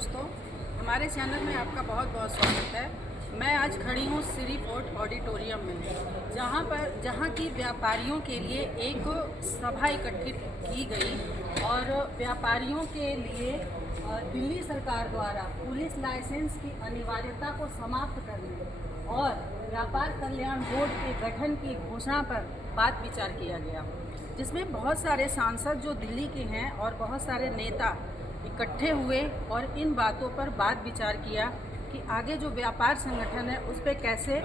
दोस्तों, हमारे चैनल में आपका बहुत बहुत स्वागत है। मैं आज खड़ी हूँ सिरी फोर्ट ऑडिटोरियम में, जहाँ की व्यापारियों के लिए एक सभा इकट्ठित की गई और व्यापारियों के लिए दिल्ली सरकार द्वारा पुलिस लाइसेंस की अनिवार्यता को समाप्त करने और व्यापार कल्याण बोर्ड के गठन की घोषणा पर बात विचार किया गया, जिसमें बहुत सारे सांसद जो दिल्ली के हैं और बहुत सारे नेता इकट्ठे हुए और इन बातों पर बात विचार किया कि आगे जो व्यापार संगठन है उस पर कैसे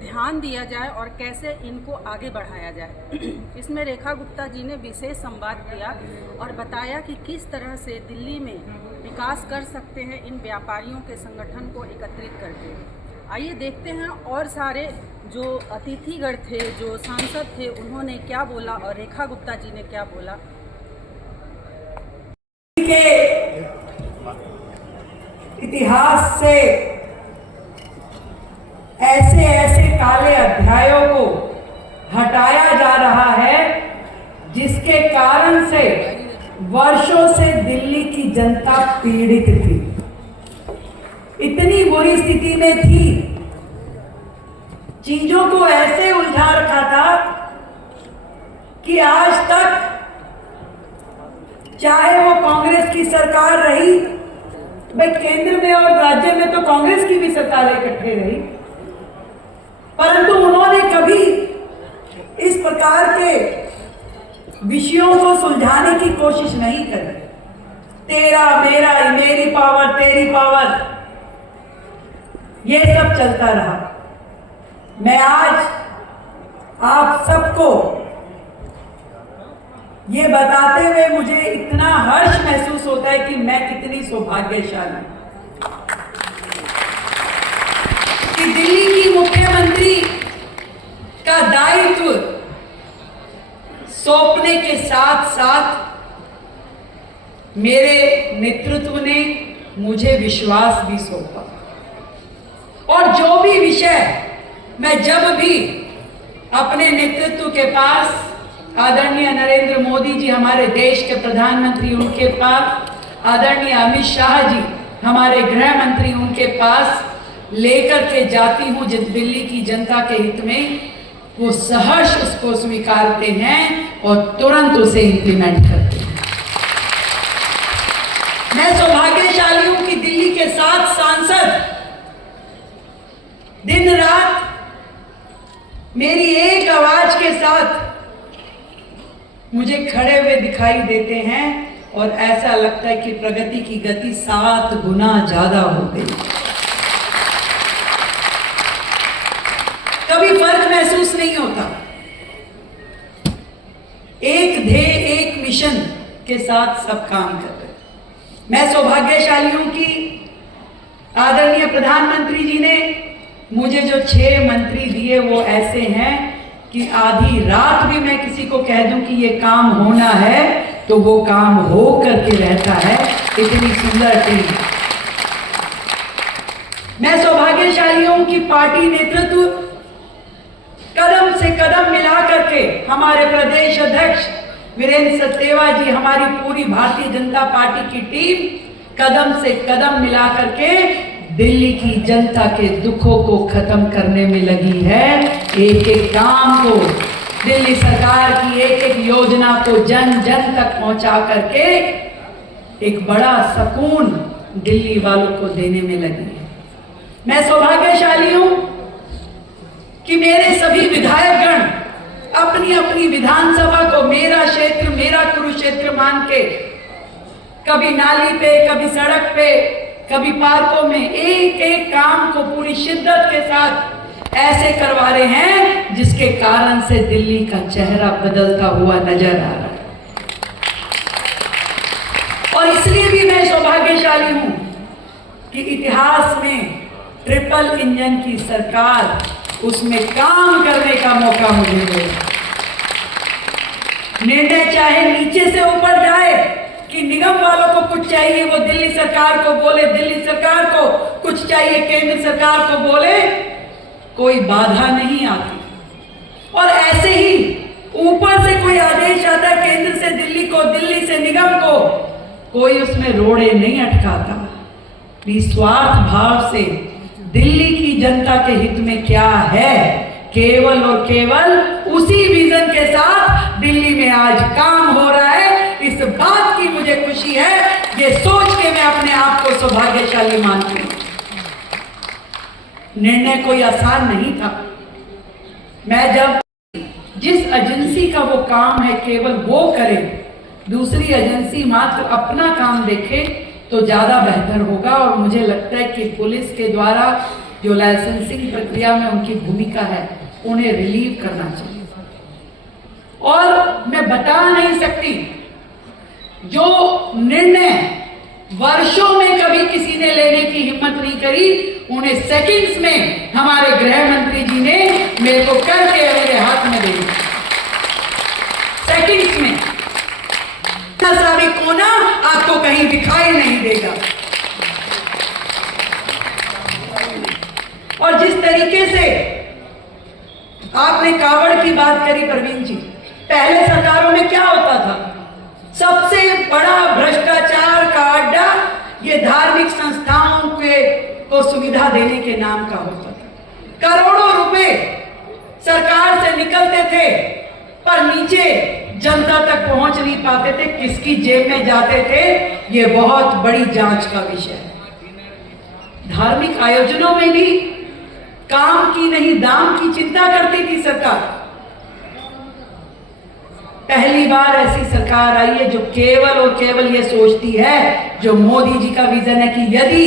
ध्यान दिया जाए और कैसे इनको आगे बढ़ाया जाए। इसमें रेखा गुप्ता जी ने विशेष संवाद किया और बताया कि किस तरह से दिल्ली में विकास कर सकते हैं इन व्यापारियों के संगठन को एकत्रित करके। आइए देखते हैं और सारे जो अतिथिगण थे, जो सांसद थे, उन्होंने क्या बोला और रेखा गुप्ता जी ने क्या बोला। के इतिहास से ऐसे ऐसे काले अध्यायों को हटाया जा रहा है जिसके कारण से वर्षों से दिल्ली की जनता पीड़ित थी, इतनी बुरी स्थिति में थी, चीजों को ऐसे उलझा रखा था कि आज तक चाहे वो कांग्रेस की सरकार रही, भाई केंद्र में और राज्य में तो कांग्रेस की भी सरकार इकट्ठे रही, परंतु उन्होंने कभी इस प्रकार के विषयों को सुलझाने की कोशिश नहीं करी। तेरा मेरा, मेरी पावर तेरी पावर, ये सब चलता रहा। मैं आज आप सबको ये बताते हुए मुझे इतना हर्ष महसूस होता है कि मैं कितनी सौभाग्यशाली कि दिल्ली की मुख्यमंत्री का दायित्व सौंपने के साथ साथ मेरे नेतृत्व ने मुझे विश्वास भी सौंपा और जो भी विषय मैं जब भी अपने नेतृत्व के पास, आदरणीय नरेंद्र मोदी जी हमारे देश के प्रधानमंत्री, उनके पास, आदरणीय अमित शाह जी हमारे गृह मंत्री, उनके पास लेकर के जाती हूं दिल्ली की जनता के हित में, वो सहर्ष उसको स्वीकारते हैं और तुरंत उसे इंप्लीमेंट करते हैं। मैं सौभाग्यशाली हूं कि दिल्ली के 7 सांसद दिन रात मेरी एक आवाज के साथ मुझे खड़े हुए दिखाई देते हैं और ऐसा लगता है कि प्रगति की गति 7 गुना ज्यादा हो गई। कभी फर्क महसूस नहीं होता। एक ध्येय, एक मिशन के साथ सब काम कर रहे। मैं सौभाग्यशाली हूं कि आदरणीय प्रधानमंत्री जी ने मुझे जो 6 मंत्री दिए वो ऐसे हैं कि आधी रात भी मैं किसी को कह दूं कि ये काम होना है तो वो काम हो करके रहता है। इतनी सुंदर टीम। मैं सौभाग्यशाली हूं कि पार्टी नेतृत्व कदम से कदम मिला करके, हमारे प्रदेश अध्यक्ष वीरेंद्र सचदेवा जी, हमारी पूरी भारतीय जनता पार्टी की टीम कदम से कदम मिला करके दिल्ली की जनता के दुखों को खत्म करने में लगी है। एक एक काम को, दिल्ली सरकार की एक एक योजना को जन जन तक पहुंचा करके एक बड़ा सुकून दिल्ली वालों को देने में लगी है। मैं सौभाग्यशाली हूं कि मेरे सभी विधायकगण अपनी अपनी विधानसभा को मेरा क्षेत्र, मेरा कुरुक्षेत्र मान के कभी नाली पे, कभी सड़क पे, कभी पार्कों में एक एक काम को पूरी शिद्दत के साथ ऐसे करवा रहे हैं जिसके कारण से दिल्ली का चेहरा बदलता हुआ नजर आ रहा है। और इसलिए भी मैं सौभाग्यशाली हूं कि इतिहास में ट्रिपल इंजन की सरकार, उसमें काम करने का मौका मुझे मिला। निर्णय चाहे नीचे से ऊपर जाए कि निगम वालों को कुछ चाहिए वो दिल्ली सरकार को बोले, दिल्ली सरकार को कुछ चाहिए केंद्र सरकार को बोले, कोई बाधा नहीं आती। और ऐसे ही ऊपर से कोई आदेश आता है केंद्र से दिल्ली को, दिल्ली से निगम को, कोई उसमें रोड़े नहीं अटकाता। निस्वार्थ भाव से दिल्ली की जनता के हित में क्या है, केवल और केवल उसी विजन के साथ दिल्ली में आज काम हो रहा है। इस बात की मुझे खुशी है, ये सोच के मैं अपने आप को सौभाग्यशाली मानती हूं। निर्णय कोई आसान नहीं था। मैं जब जिस एजेंसी का वो काम है केवल वो करे, दूसरी एजेंसी मात्र अपना काम देखे तो ज्यादा बेहतर होगा। और मुझे लगता है कि पुलिस के द्वारा जो लाइसेंसिंग प्रक्रिया में उनकी भूमिका है उन्हें रिलीव करना चाहिए। और मैं बता नहीं सकती, जो निर्णय वर्षों में कभी किसी ने लेने की हिम्मत नहीं करी, उन्हें सेकंड्स में हमारे गृह मंत्री जी ने मेरे को करके मेरे हाथ में दे दिया। सेकंड्स में सा भी कोना आपको कहीं दिखाई नहीं देगा। और जिस तरीके से आपने कावड़ की बात करी प्रवीण जी, पहले सरकारों में क्या होता था? सबसे बड़ा भ्रष्टाचार का अड्डा ये धार्मिक संस्थाओं को सुविधा देने के नाम का होता था। करोड़ों रुपए सरकार से निकलते थे पर नीचे जनता तक पहुंच नहीं पाते थे, किसकी जेब में जाते थे ये बहुत बड़ी जांच का विषय है। धार्मिक आयोजनों में भी काम की नहीं दाम की चिंता करती थी सरकार। पहली बार ऐसी सरकार आई है जो केवल और केवल ये सोचती है, जो मोदी जी का विजन है कि यदि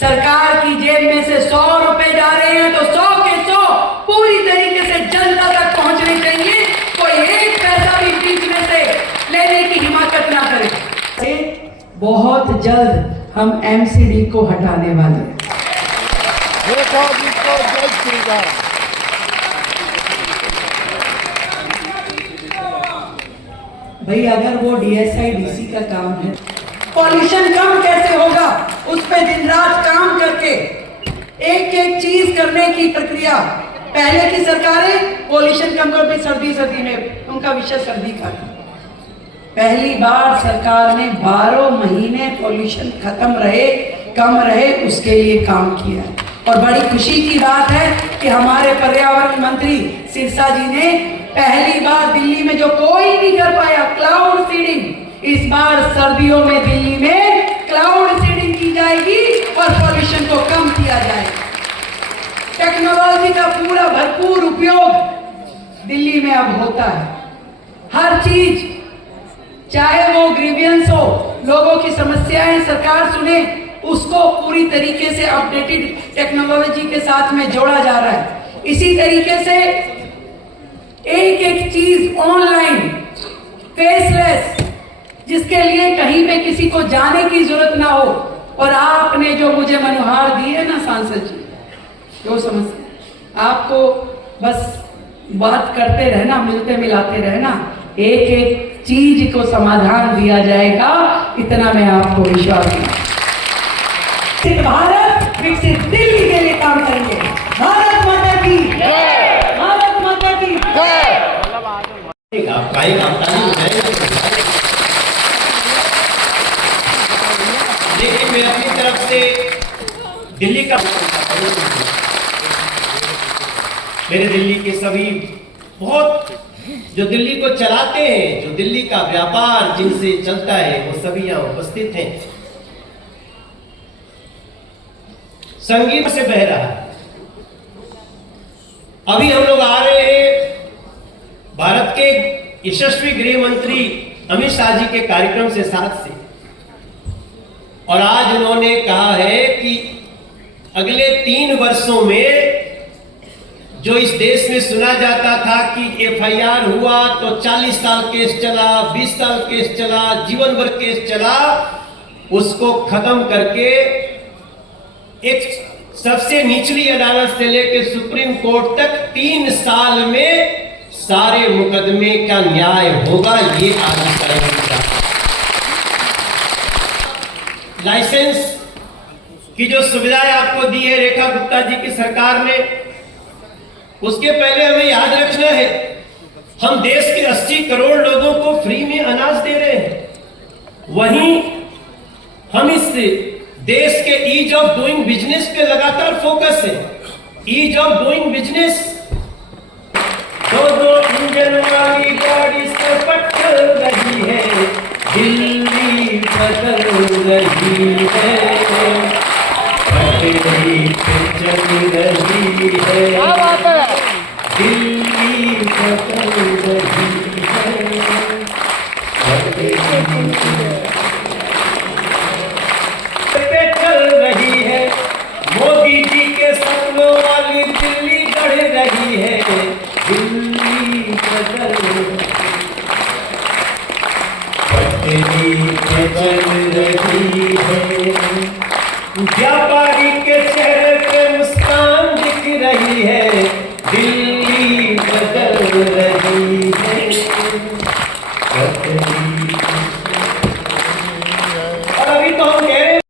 सरकार की जेब में से 100 रुपए जा रहे हैं तो 100 के 100 पूरी तरीके से जनता तक पहुंचने चाहिए। कोई एक पैसा भी बीच में से लेने की हिम्मत ना करे। बहुत जल्द हम एमसीडी को हटाने वाले हैं। भाई अगर वो डीएसआई डीसी का काम है, पॉल्यूशन कम कैसे होगा, उस पर दिन रात काम करके एक एक चीज करने की प्रक्रिया। पहले की सरकारें पॉल्यूशन कम कर, सर्दी में उनका विषय सर्दी का था। पहली बार सरकार ने 12 महीने पॉल्यूशन खत्म रहे, कम रहे, उसके लिए काम किया है। और बड़ी खुशी की बात है कि हमारे पर्यावरण मंत्री सिरसा जी ने पहली बार दिल्ली में जो कोई नहीं कर पाया, क्लाउड सीडिंग, इस बार सर्दियों में दिल्ली में क्लाउड सीडिंग की जाएगी और पॉल्यूशन को कम किया जाएगा। टेक्नोलॉजी का पूरा भरपूर उपयोग दिल्ली में अब होता है। हर चीज, चाहे वो ग्रीवियंस हो, लोगों की समस्याएं सरकार सुने, उसको पूरी तरीके से अपडेटेड टेक्नोलॉजी के साथ में जोड़ा जा रहा है। इसी तरीके से एक एक चीज ऑनलाइन, फेसलेस, जिसके लिए कहीं पे किसी को जाने की जरूरत ना हो। और आपने जो मुझे मनोहार दिए ना सांसद जी, जो समस्या, आपको बस बात करते रहना, मिलते मिलाते रहना, एक एक चीज को समाधान दिया जाएगा, इतना मैं आपको विश्वास दूं। विकसित भारत, विकसित दिल्ली के लिए काम करेंगे। भारत माता की जय, भारत माता की जय। लेकिन मैं अपनी तरफ से दिल्ली का, मेरे दिल्ली के सभी बहुत जो दिल्ली को चलाते हैं, जो दिल्ली का व्यापार जिनसे चलता है, वो सभी यहाँ उपस्थित हैं। संगीत से बह रहा है। अभी हम लोग आ रहे हैं भारत के यशस्वी गृह मंत्री अमित शाह जी के कार्यक्रम से साथ से, और आज उन्होंने कहा है कि अगले 3 वर्षों में जो इस देश में सुना जाता था कि एफआईआर हुआ तो 40 साल केस चला, 20 साल केस चला, जीवन भर केस चला, उसको खत्म करके एक सबसे निचली अदालत से लेकर सुप्रीम कोर्ट तक 3 साल में सारे मुकदमे का न्याय होगा, ये आगे करेगा। लाइसेंस की जो सुविधाएं आपको दी है रेखा गुप्ता जी की सरकार ने, उसके पहले हमें याद रखना है, हम देश के 80 करोड़ लोगों को फ्री में अनाज दे रहे हैं। वहीं हम इस देश के ईज ऑफ डूइंग बिजनेस पे लगातार फोकस है। ईज ऑफ डूइंग बिजनेस, दो इंजन वाली गाड़ी से पटल रही है, दिल्ली बदल रही है, पटरी पे चल रही है, क्या बात है, दिल्ली बदल रही है, पे चल रही है, मोदी जी के सपनों वाली दिल्ली बढ़ रही है, दिल्ली बदल पटरी पे चल रही है, व्यापारी के चेहरे पे मुस्कान दिख रही है, दिल्ली बदल रही है, पटरी। और अभी तो हम कह रहे हैं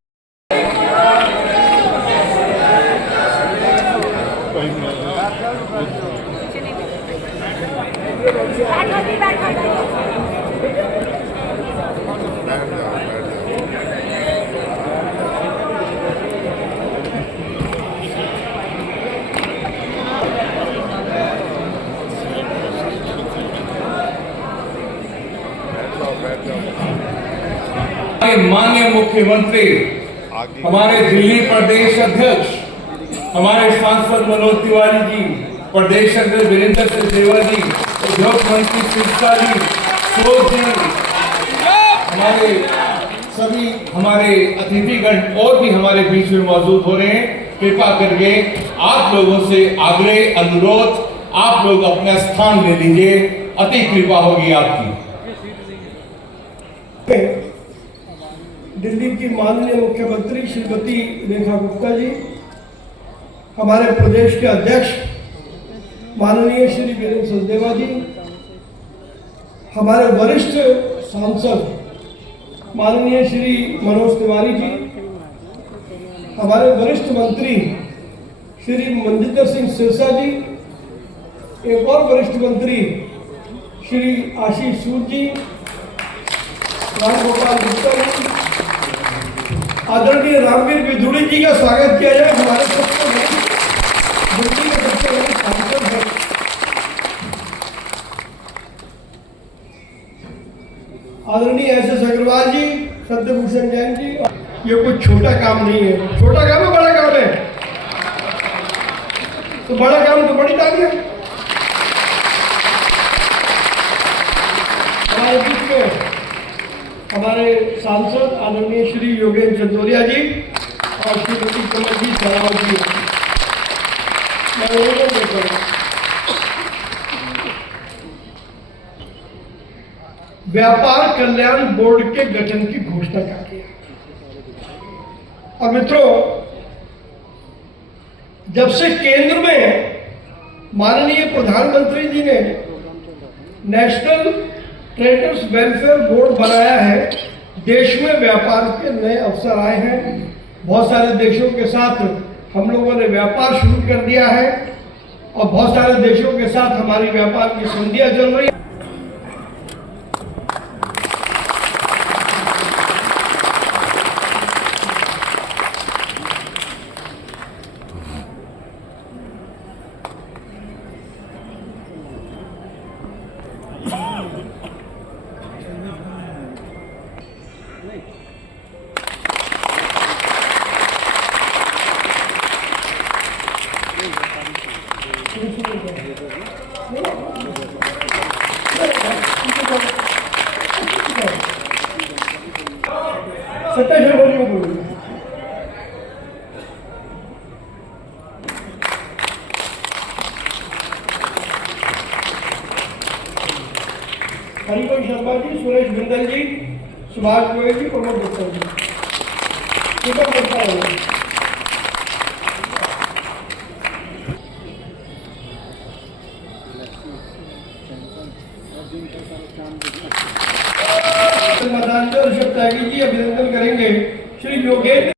माननीय मुख्यमंत्री, हमारे दिल्ली प्रदेश अध्यक्ष, हमारे सांसद मनोज तिवारी जी, प्रदेश अध्यक्ष वीरेंद्र सचदेवा जी, उद्योग मंत्री सिरसा जी, सूरज जी, हमारे सभी हमारे अतिथिगण और भी हमारे बीच में मौजूद हो रहे हैं। कृपा करके आप लोगों से आग्रह अनुरोध, आप लोग अपना स्थान ले लीजिए, अति कृपा होगी आपकी। दिल्ली की माननीय मुख्यमंत्री श्रीमती रेखा गुप्ता जी, हमारे प्रदेश के अध्यक्ष माननीय श्री वीरेंद्र सचदेवा जी, हमारे वरिष्ठ सांसद माननीय श्री मनोज तिवारी जी, हमारे वरिष्ठ मंत्री श्री मनजिंदर सिंह सिरसा जी, एक और वरिष्ठ मंत्री श्री आशीष सूद जी, राम गोपाल गुप्ता जी, आदरणीय रामवीर बिधुड़ी जी का स्वागत किया जाए। हमारे सबसे बड़ी दिल्ली के सबसे बड़े सांसद हैं। आदरणीय एस.एस. अग्रवाल जी, सत्यभूषण जैन जी, ये कोई छोटा काम नहीं है। छोटा काम है, बड़ा काम है। तो बड़ा काम तो बड़ी तालियां। हमारे बीच में हमारे सांसद आदरणीय श्री योगेंद्र चंदोरिया जी और श्रीमती कमलजीत सरावत जी, व्यापार कल्याण बोर्ड के गठन की घोषणा कर दिया। और मित्रों, जब से केंद्र में माननीय प्रधानमंत्री जी ने नेशनल ट्रेडर्स वेलफेयर बोर्ड बनाया है, देश में व्यापार के नए अवसर आए हैं। बहुत सारे देशों के साथ हम लोगों ने व्यापार शुरू कर दिया है और बहुत सारे देशों के साथ हमारी व्यापार की संधियां चल रही हैं। हरिवंश शर्मा जी, सुरेश बिंदल जी, सुभाष गोयल जी, प्रमोद गुप्ता जी, मतांजलि जी अभिनंदन करेंगे श्री योगेंद्र